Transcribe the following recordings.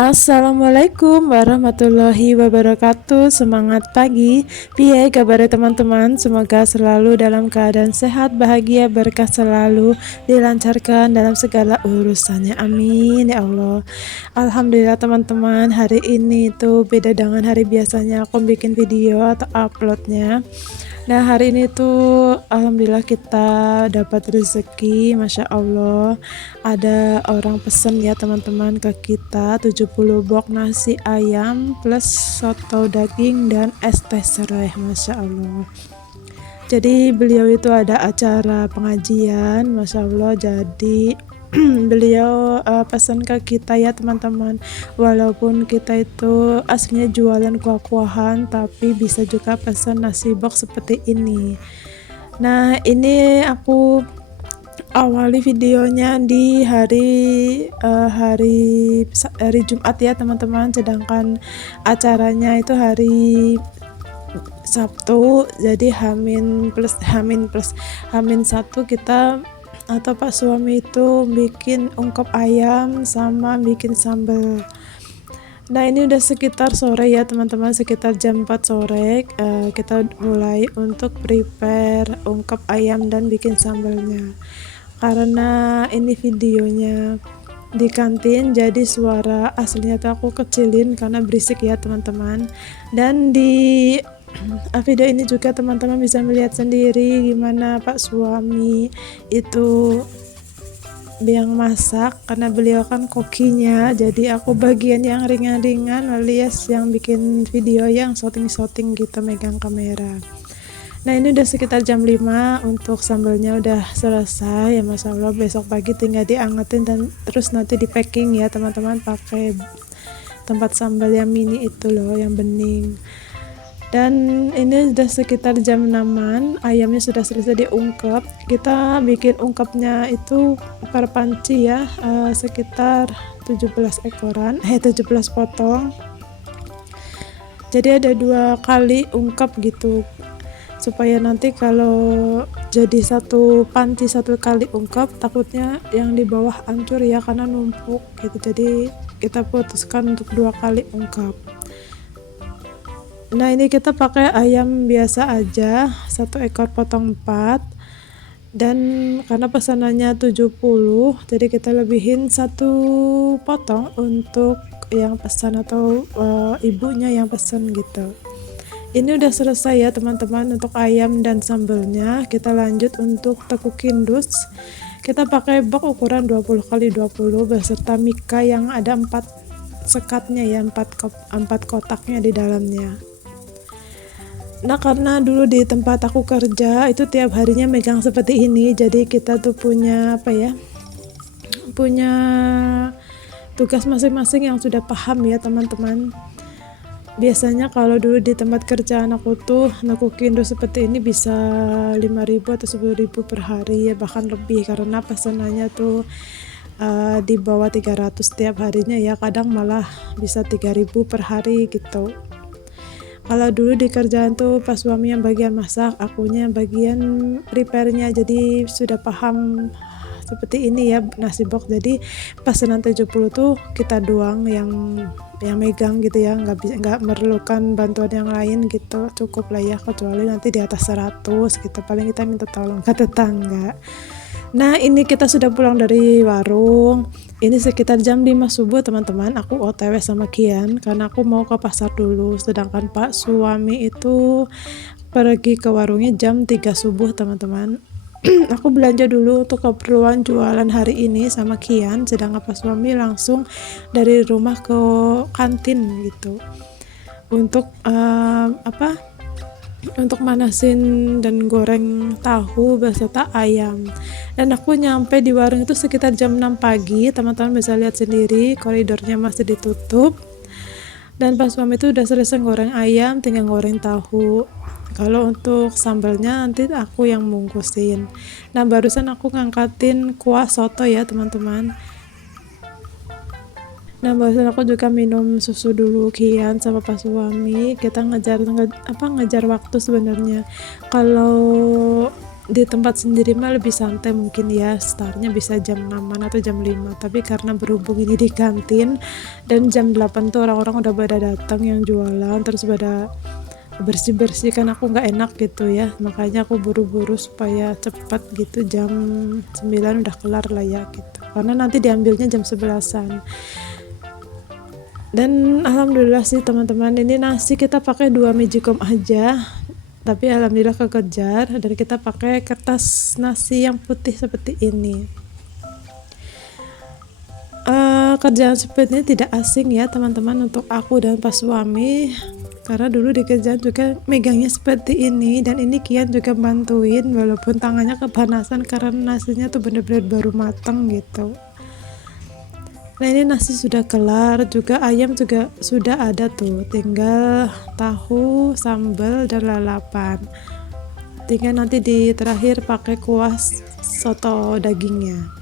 Assalamualaikum warahmatullahi wabarakatuh. Semangat pagi. Piye kabar teman-teman? Semoga selalu dalam keadaan sehat, bahagia, berkah selalu, dilancarkan dalam segala urusannya. Amin ya Allah. Alhamdulillah teman-teman, hari ini tuh beda dengan hari biasanya aku bikin video atau uploadnya. Nah, hari ini tuh alhamdulillah kita dapat rezeki, Masya Allah. Ada orang pesen ya teman-teman ke kita 70 box nasi ayam plus soto daging dan es teh serai, Masya Allah. Jadi beliau itu ada acara pengajian, Masya Allah. Jadi beliau pesan ke kita ya teman-teman, walaupun kita itu aslinya jualan kuah-kuahan tapi bisa juga pesan nasi box seperti ini. Nah, ini aku awali videonya di hari Jumat ya teman-teman, sedangkan acaranya itu hari Sabtu. Jadi Hamin satu kita atau Pak suami itu bikin ungkep ayam sama bikin sambal. Nah, ini udah sekitar sore ya teman-teman, sekitar jam 4 sore kita mulai untuk prepare ungkep ayam dan bikin sambalnya. Karena ini videonya di kantin, jadi suara aslinya tuh aku kecilin karena berisik ya teman-teman. Dan di video ini juga teman-teman bisa melihat sendiri gimana Pak suami itu yang masak, karena beliau kan kokinya, jadi aku bagian yang ringan-ringan alias yang bikin video yang shooting gitu, megang kamera. Nah, ini udah sekitar jam 5, untuk sambalnya udah selesai ya Masya Allah. Besok pagi tinggal diangetin dan terus nanti di packing ya teman-teman, pakai tempat sambal yang mini itu loh, yang bening. Dan ini udah sekitar jam 6-an, ayamnya sudah selesai diungkep. Kita bikin ungkepnya itu per panci ya, sekitar 17 potong. Jadi ada 2 kali ungkep gitu, supaya nanti kalau jadi satu panci 1 kali ungkep, takutnya yang di bawah hancur ya karena numpuk gitu. Jadi kita putuskan untuk 2 kali ungkep. Nah, ini kita pakai ayam biasa aja, 1 ekor potong 4, dan karena pesanannya 70, jadi kita lebihin 1 potong untuk yang pesan atau ibunya yang pesan gitu. Ini udah selesai ya teman-teman untuk ayam dan sambelnya. Kita lanjut untuk tekuk indus. Kita pakai box ukuran 20x20 beserta mika yang ada 4 sekatnya ya, 4 kotaknya di dalamnya. Nah, karena dulu di tempat aku kerja itu tiap harinya megang seperti ini, jadi kita tuh punya punya tugas masing-masing yang sudah paham ya teman-teman. Biasanya kalau dulu di tempat kerjaan aku tuh nekukin indus seperti ini bisa 5.000 atau 10.000 per hari ya, bahkan lebih, karena pesanannya tuh di bawah 300 tiap harinya ya, kadang malah bisa 3.000 per hari gitu. Kalau dulu di kerjaan tuh pas suami yang bagian masak, akunya bagian prepare-nya, jadi sudah paham seperti ini ya nasi box. Jadi pesanan 70 tuh kita doang yang megang gitu ya, nggak memerlukan bantuan yang lain gitu, cukup lah ya, kecuali nanti di atas 100 gitu, paling kita minta tolong ke tetangga. Nah, ini kita sudah pulang dari warung. Ini sekitar jam 5 subuh teman-teman, aku OTW sama Kian karena aku mau ke pasar dulu, sedangkan Pak suami itu pergi ke warungnya jam 3 subuh teman-teman. Aku belanja dulu untuk keperluan jualan hari ini sama Kian, sedangkan Pak suami langsung dari rumah ke kantin gitu untuk untuk manasin dan goreng tahu beserta ayam. Dan aku nyampe di warung itu sekitar jam 6 pagi, teman-teman bisa lihat sendiri koridornya masih ditutup. Dan pas suami itu udah selesai goreng ayam, tinggal goreng tahu. Kalau untuk sambalnya nanti aku yang bungkusin. Nah, barusan aku ngangkatin kuah soto ya teman-teman. Nah, barusan aku juga minum susu dulu Kian sama Pak suami. Kita ngejar waktu sebenarnya. Kalau di tempat sendiri mah lebih santai mungkin ya, startnya bisa jam 6 atau jam 5, tapi karena berhubung ini di kantin dan jam 8 tuh orang-orang udah pada datang yang jualan, terus pada bersih-bersih, kan aku nggak enak gitu ya, makanya aku buru-buru supaya cepat gitu, jam 9 udah kelar lah ya gitu, karena nanti diambilnya jam 11-an. Dan alhamdulillah sih teman-teman, ini nasi kita pakai 2 magicom aja, tapi alhamdulillah kekejar, dan kita pakai kertas nasi yang putih seperti ini. Kerjaan seperti ini tidak asing ya teman-teman untuk aku dan pas suami, karena dulu di kerjaan juga megangnya seperti ini, dan ini Kian juga bantuin walaupun tangannya kepanasan karena nasinya tuh bener-bener baru matang gitu. Nah ini nasi sudah kelar, juga ayam juga sudah ada tuh, tinggal tahu, sambal, dan lalapan. Tinggal nanti di terakhir pakai kuah soto dagingnya.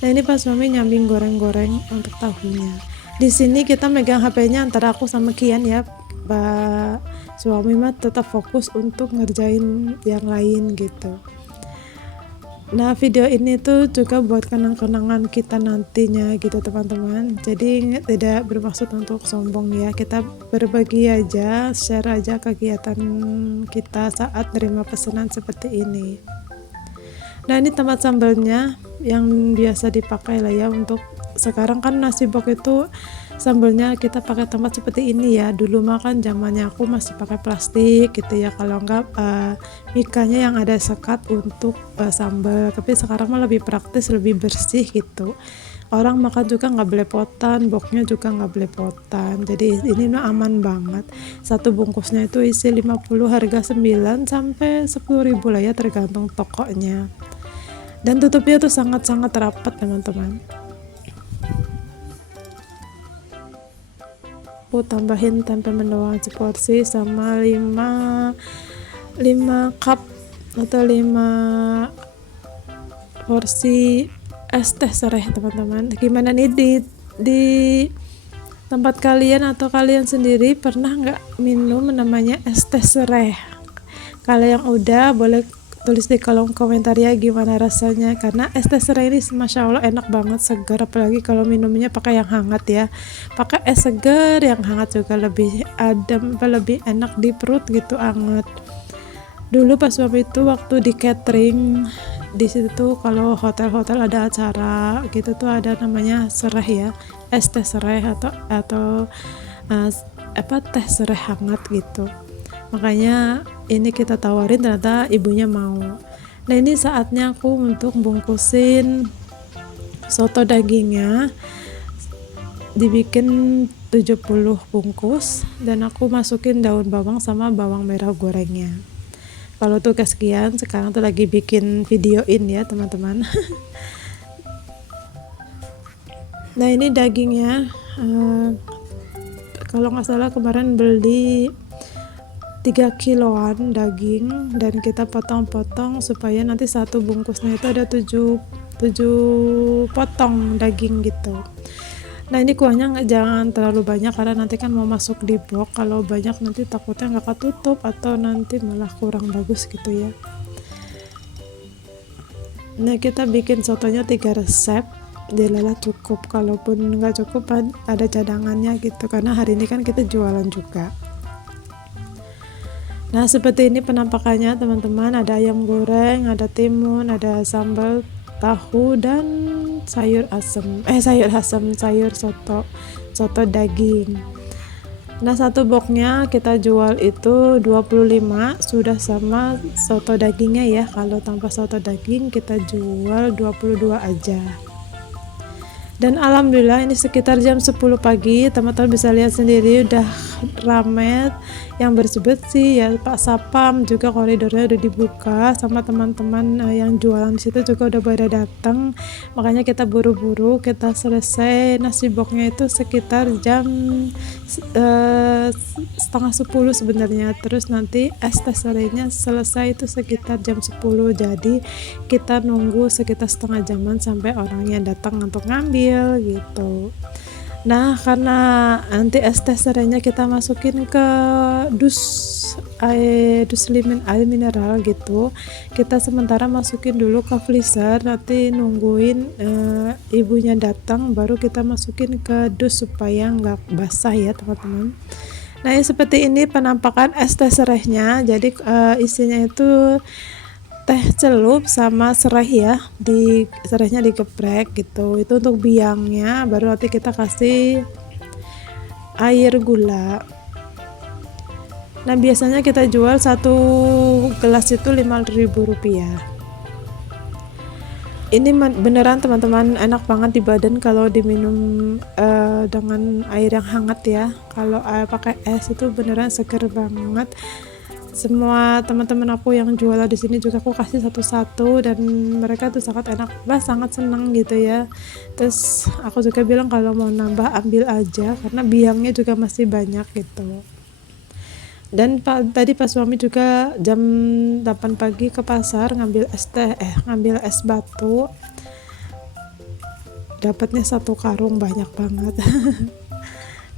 Nah ini pas suami nyambing goreng-goreng untuk tahunya. Di sini kita megang HP-nya antara aku sama Kian ya. Pak suami mah tetap fokus untuk ngerjain yang lain gitu. Nah video ini tuh juga buat kenang-kenangan kita nantinya gitu teman-teman. Jadi tidak bermaksud untuk sombong ya, kita berbagi aja, share aja kegiatan kita saat terima pesanan seperti ini. Nah ini tempat sambalnya yang biasa dipakai lah ya, untuk sekarang kan nasi bok itu sambalnya kita pakai tempat seperti ini ya. Dulu mah kan zamannya aku masih pakai plastik gitu ya, kalau enggak mikanya yang ada sekat untuk sambal, tapi sekarang mah lebih praktis, lebih bersih gitu. Orang makan juga nggak belepotan, boknya juga nggak belepotan, jadi ini mah aman banget. Satu bungkusnya itu isi 50, harga 9 sampai 10.000 lah ya, tergantung tokonya. Dan tutupnya tuh sangat-sangat rapat teman-teman. Aku tambahin tempe mendoan seporsi sama 5 cup atau 5 porsi es teh serai teman-teman. Gimana nih di tempat kalian atau kalian sendiri pernah nggak minum namanya es teh serai? Kalau yang udah boleh tulis di kolom komentar ya gimana rasanya, karena es teh serai ini masya Allah enak banget, segar, apalagi kalau minumnya pakai yang hangat ya, pakai es segar yang hangat juga lebih adem, lebih enak di perut gitu, anget. Dulu pas suami itu waktu di catering di situ, kalau hotel-hotel ada acara gitu tuh ada namanya serai ya, es teh serai atau teh serai hangat gitu. Makanya ini kita tawarin, ternyata ibunya mau. Nah ini saatnya aku untuk bungkusin soto dagingnya, dibikin 70 bungkus, dan aku masukin daun bawang sama bawang merah gorengnya. Kalau tugas Kian sekarang tuh lagi bikin videoin ya teman-teman. Nah ini dagingnya, kalau nggak salah kemarin beli 3 kiloan daging, dan kita potong-potong supaya nanti satu bungkusnya itu ada 7 potong daging gitu. Nah ini kuahnya jangan terlalu banyak karena nanti kan mau masuk di box, kalau banyak nanti takutnya nggak ketutup atau nanti malah kurang bagus gitu ya. Nah kita bikin sotonya 3 resep, dilala cukup, kalaupun nggak cukup ada cadangannya gitu, karena hari ini kan kita jualan juga. Nah seperti ini penampakannya teman-teman, ada ayam goreng, ada timun, ada sambal tahu, dan sayur soto daging. Nah satu boxnya kita jual itu 25, sudah sama soto dagingnya ya. Kalau tanpa soto daging kita jual 22 aja. Dan alhamdulillah ini sekitar jam 10 pagi, teman-teman bisa lihat sendiri udah rame, yang bersih-bersih ya, Pak Sapam juga koridornya udah dibuka, sama teman-teman yang jualan di situ juga udah pada datang. Makanya kita buru-buru, kita selesai nasi boxnya itu sekitar jam setengah 10 sebenarnya. Terus nanti es teh serainya selesai itu sekitar jam 10, jadi kita nunggu sekitar setengah jaman sampai orangnya datang untuk ngambil gitu. Nah karena nanti es teh serainya kita masukin ke dus air mineral gitu. Kita sementara masukin dulu ke freezer, nanti nungguin ibunya datang baru kita masukin ke dus supaya nggak basah ya teman-teman. Nah ini seperti ini penampakan es teh serehnya. Jadi isinya itu teh celup sama serai ya, serainya digeprek gitu. Itu untuk biangnya, baru nanti kita kasih air gula. Nah biasanya kita jual satu gelas itu Rp5.000. Ini beneran teman-teman enak banget di badan kalau diminum dengan air yang hangat ya. Kalau pakai es itu beneran seger banget. Semua teman-teman aku yang jualan di sini juga aku kasih satu-satu dan mereka tuh sangat enak, sangat senang gitu ya. Terus aku juga bilang kalau mau nambah ambil aja karena biangnya juga masih banyak gitu. Dan tadi pas suami juga jam 8 pagi ke pasar ngambil ngambil es batu, dapatnya 1 karung, banyak banget.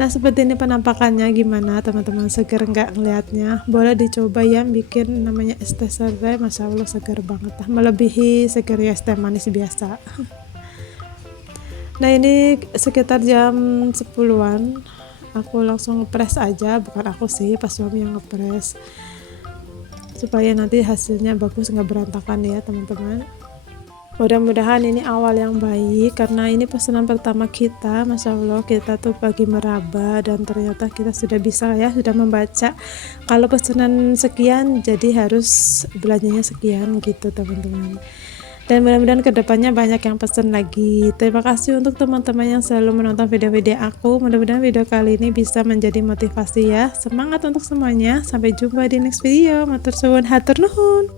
Nah seperti ini penampakannya, gimana teman-teman, seger nggak ngelihatnya? Boleh dicoba ya bikin namanya es teh serai, masya Allah seger banget, melebihi segernya es teh manis biasa. Nah ini sekitar jam 10-an aku langsung ngepres aja, bukan aku sih, pas suami yang ngepres supaya nanti hasilnya bagus, nggak berantakan ya teman-teman. Mudah-mudahan ini awal yang baik karena ini pesanan pertama kita, masya Allah kita tuh pagi meraba dan ternyata kita sudah bisa ya, sudah membaca kalau pesanan sekian jadi harus belanjanya sekian gitu teman-teman. Dan mudah-mudahan kedepannya banyak yang pesen lagi. Terima kasih untuk teman-teman yang selalu menonton video-video aku. Mudah-mudahan video kali ini bisa menjadi motivasi ya. Semangat untuk semuanya. Sampai jumpa di next video. Matur suwun, hatur nuhun.